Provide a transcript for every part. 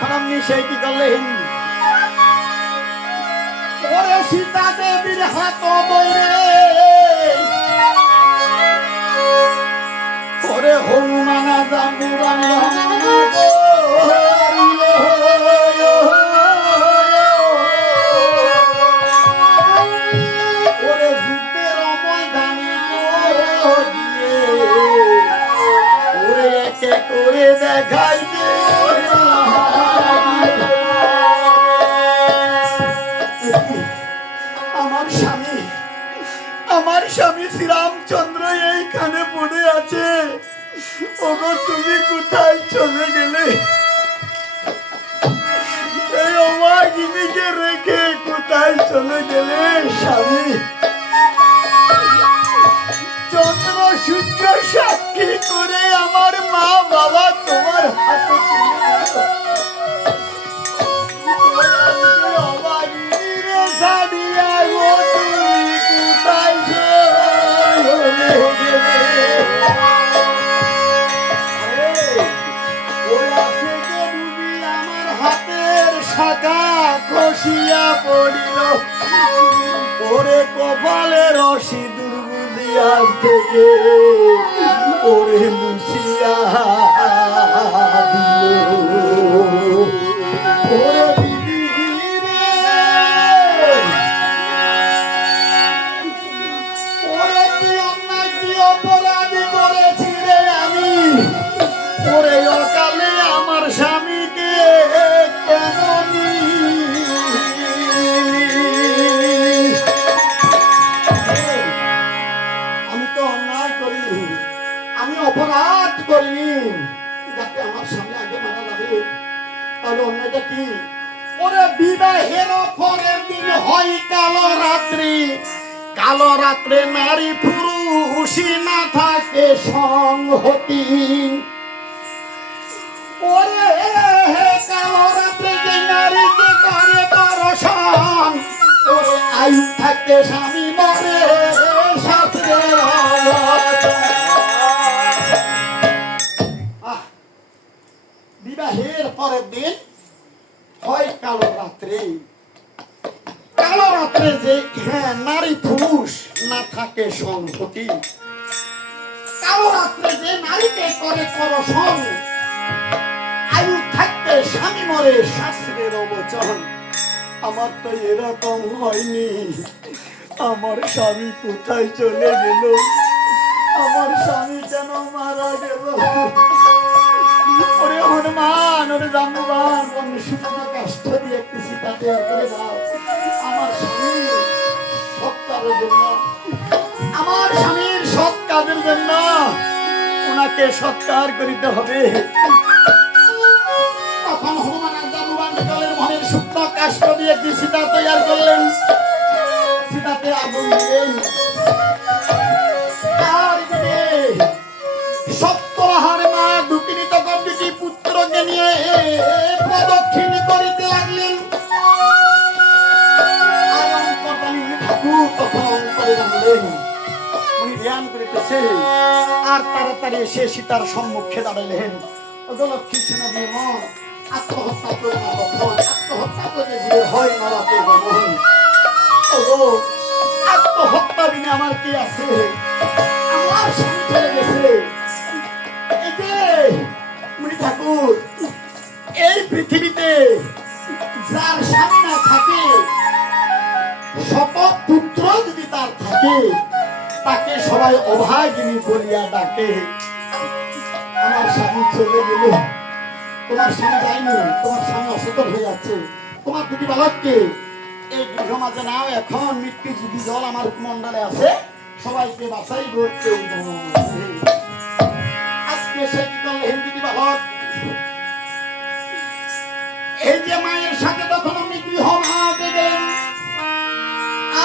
তখন আপনি সেই কি করলেন? ওরে সীতা দেবীর হাত বইরে, ওরে হনুমানা জাম্বুবান ওরে যুদ্ধের ময়দানে ওরে একে করে দেখাইবে আমার স্বামী শ্রীরামচন্দ্র এইখানে পড়ে আছে। ওগো তুমি কোথায় চলে গেলে? এই অমাগিনীকে রেখে কোথায় চলে গেলে স্বামী? চন্দ্র সূর্য সাক্ষী করে আমার মা বাবা তোমার হাতে খসিয়া পড়িল ওরে কপালে রশি দুর্বুদিয়া থেকে ওরে মুছিয়া ওরে ওরে কি অন্যায় কি অপরাধী করেছি রে আমি? ওরে অকালে আমার স্বামীকে কেন অপরাধ করিনি যাতে আমার সামনে আগে মারা যাবে? তাহলে অন্যটা কি? ওরে বিবাহের পরের দিন হয় কালো রাত্রি, কালো রাত্রে নারী পুরুষই না থাকে সংহতি। ওরে কালো রাত্রে যে নারীকে করে দর্শন, ওরে আয়ু থাকতে স্বামী মরে শাস্ত্রের বিবাহের পরের দিন হয় কালো রাত্রে, কালো রাত্রে যে নারী পুরুষ না থাকে সংহতি, কালো রাত্রে যে নারীকে করে করশন, আয়ু থাকতে স্বামী মরে শাস্ত্রের অবচন। আমার তো এরকম হয়নি। আমার স্বামী কোথায় চলে গেল? আমার স্বামী কেন মারা গেল? ওরে হনুমান, ওরে জাম্বুবান, আমি শুধু কষ্ট দিয়ে একটি সীতা তৈরি করে দাও। আমার স্বামীর সৎকারের জন্য, আমার স্বামীর সৎ কাজের জন্য ওনাকে সৎকার করিতে হবে। তখন হনুমান আর জাম্বুবান জলের মনের শুক্ত কাষ্ট দিয়ে একটি সীতা তৈরি করলেন। সীতাতে আগুন দিলেন। সপ্তহার মা দুঃখিনী তখন দুটি পুত্রকে নিয়ে প্রদক্ষিণ করিতে লাগলেন। তখন অন্তরে জানলেন উনি ধ্যান করিতেছে, আর তাড়াতাড়ি এসে সীতার সম্মুখে দাঁড়ালেন। লক্ষ্মী সেনাদের মন আত্মহত্যা করে না, কখন আত্মহত্যা করে দিয়ে হয় নরকে গমন। আত্মহত্যা বিনা আমার কি আছে? আমার স্বামী চলে গেছে। ঠাকুর, এই পৃথিবীতে যার স্বামী না থাকে, শপথ পুত্র যদি তার থাকে, তাকে সবাই অভাগিনী বলিয়া ডাকে। আমার স্বামী চলে গেল, তোমার স্বামী যায়নি, তোমার স্বামী অসচেতন হয়ে যাচ্ছে। তোমার দুটি বালককে এই গৃহ মাঝে নাও। এখন মৃত্যুজীবী জল আমার মন্ডলে আছে, সবাইকে বাঁচাই করতে। আজকে সে কি করলেন দুটি বালক? এই যে মায়ের সাথে তখন আপনি গৃহ মাঝে গেলেন,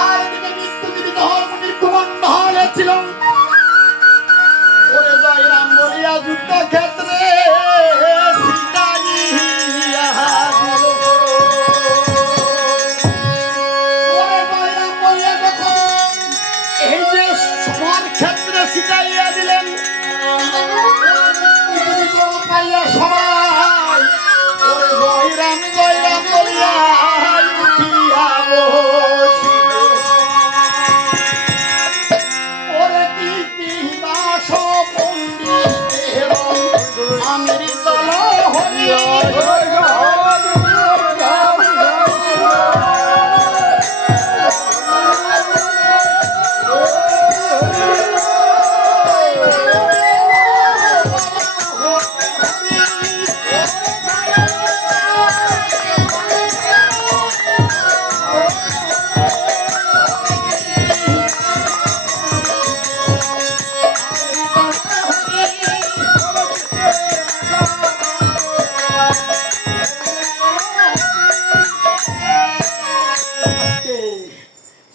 আর এদিকে মৃত্যুজীবী দল মুনির কুমণ্ডল ছিল। ওরে জয় রাম বলিয়া যুদ্ধ ক্ষেত্রে শিখাইয়া দিলেন। সবাই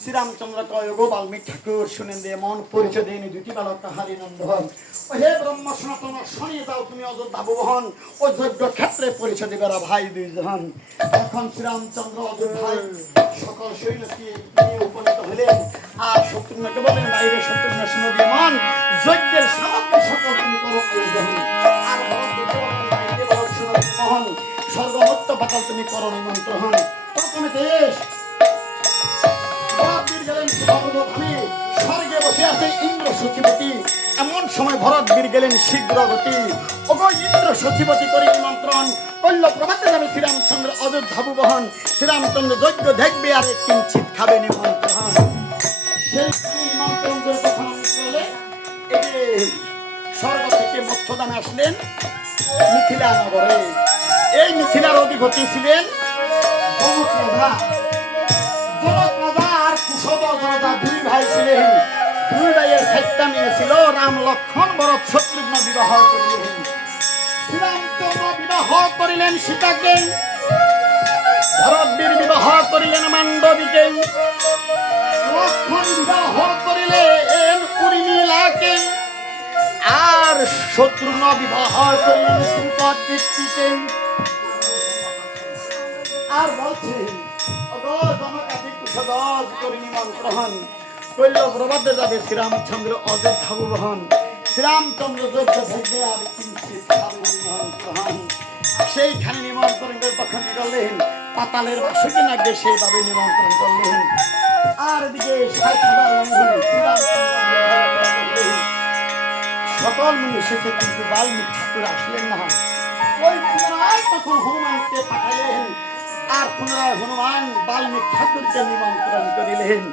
শ্রীরামচন্দ্র কয় গো বাল্মীকি ঠাকুর শুনেন দিয়ে মন পরিচয় দেয়নি দুটি বালক তাহারি নন্দন হে ব্রহ্ম সনাতন শুনিয়ে দাও তুমি অযোধ্যা ভুবন ও যজ্ঞ ক্ষেত্রে পরিচয় দেবে ভাই দুইজন। এখন শ্রীরামচন্দ্র অযোধ্যায় সকল সৈন্যকে নিয়ে উপনীত হলেন আর শত্রুঘ্নকে বলেন বাইরে শত্রুঘ্ন শুনে দিয়ে মন যজ্ঞের সামগ্রী সকল তুমি করো আয়োজন আর মোহন স্বর্গমত্ত পাতাল তুমি করো নিমন্ত্রণ। প্রথমে দেশ স্বর্গে বসে আছে ইন্দ্র সচিবতী এমন সময় ভরত বীর গেলেন শীঘ্র গতি ওগো ইন্দ্র সচিবতী করে নিমন্ত্রণ কল্য প্রভাতে যাবে শ্রীরামচন্দ্র অযোধ্যা ভুবন শ্রীরামচন্দ্র যজ্ঞ দেখবে আর কিঞ্চিত খাবে নিমন্ত্রণ। সেই নিমন্ত্রণ স্বর্গ থেকে মৎস্যদানে আসলেন মিথিলা নগরে। এই মিথিলার অধিপতি ছিলেন জনক রাজা। জনক রাজা আর কুশল রাজা দুই ভাই ছিলেন। দুই ভাইয়ের সাতটা মেয়ে ছিল। রাম লক্ষ্মণ ভরত শত্রুঘ্ন বিবাহ করিলেন। শ্রীরামচন্দ্র বিবাহ করিলেন সীতাকে, ভরত বীর বিবাহ করিলেন মান্ডবীকে, লক্ষ্মণ বিবাহ করিলেন উর্মিলাকে, আর শত্রুঘ্ন বিবাহ করিলেন শ্রীপতিকে। আর বলছেন নিমন্ত্রণ কইল প্রবাদে যাবে শ্রীরামচন্দ্র অযোধ্যা ভুবন শ্রীরামচন্দ্র যজ্ঞ থাকবে আর কিঞ্চিত খাবে নিমন্ত্রণ। সেইখানে নিমন্ত্রণ করে তখন কি করলেন পাতালের বাসকে নাগে সেইভাবে নিমন্ত্রণ করলেন। আর এদিকে ৬০,০০০ সকল মুনি এসেছে কিন্তু বাল্মীকি ঠাকুর আসলেন না। ওই পুনরায় তখন হনুমানকে পাঠালেন আর পুনরায় হনুমান বাল্মীকি ঠাকুরকে নিমন্ত্রণ করিলেন।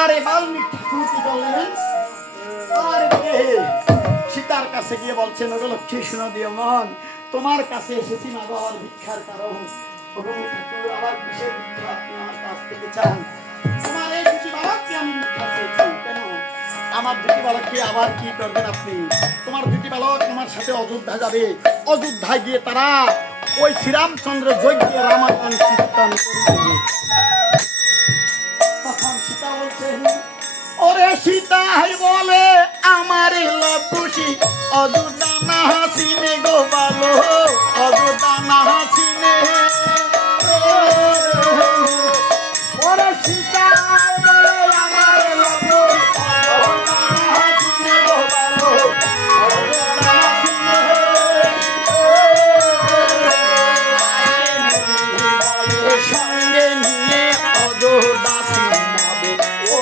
আরে বাল্মীকি ঠাকুর কি করলেন আর সীতার কাছে গিয়ে বলছেন ওগো লক্ষ্মী শুনো দিও মন তোমার কাছে এসেছি না বাবার ভিক্ষার কারণ ওগো ঠাকুর আবার কিসের ভিক্ষা আপনি আমার কাছ থেকে চান? তোমার এই দুটি বালককে আমি ভিক্ষা চেয়েছি কেন? আমার দুটি বালককে আবার কি করবেন আপনি? তোমার দুটি বালক তোমার সাথে অযোধ্যা যাবে। অযোধ্যায় গিয়ে তারা ওই শ্রীরামচন্দ্র যজ্ঞে রামায়ণ কীর্তন করবে। তখন সীতা বলছেন ওরে সীতাই বলে আমার লপুষি অযোধ্যা না হাসিনে গো বালো অযোধ্যা না হাসিনে ওরে সীতাই বলে আমার লপুষি অযোধ্যা না হাসিনে গো বালো অযোধ্যা হাসিনে সঙ্গে নিয়ে অযোধ্যা সিনাবে ও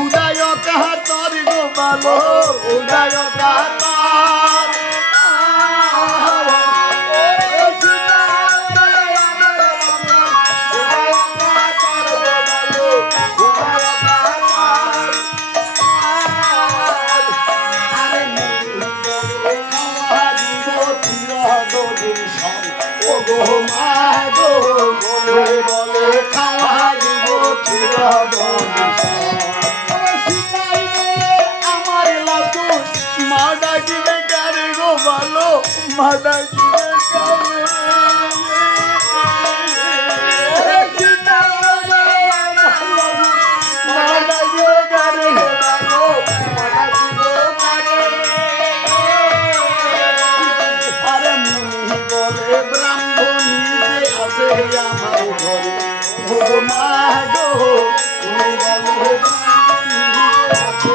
উদয় কাহাতর গো বালো উদয় কাহাতর বলে খাওয়া দিব মা ডাকিবে কারে গো ভালো মাতা আরে মুনি বলে ব্রাহ্মণী যে আছে আমার ঘরে ও মা গো মুনি বলে ব্রাহ্মণী যে আছে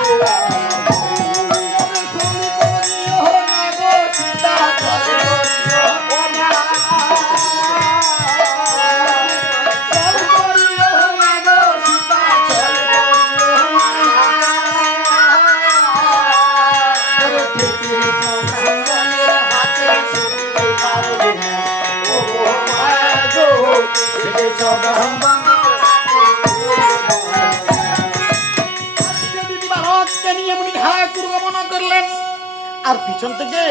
আর পিছন থেকে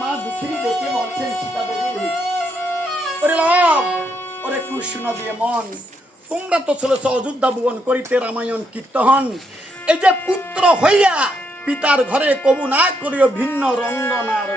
মা দুঃখিনী দেখে বলছেন সীতা দেবী, ওরে লাভ ওরে কৃষ্ণ দিয়ে মন, তোমরা তো চলেছ অযোধ্যা ভুবন করিতে রামায়ণ কীর্তন, এই যে পুত্র হইয়া পিতার ঘরে কবু না করিও ভিন্ন রঙ্গনার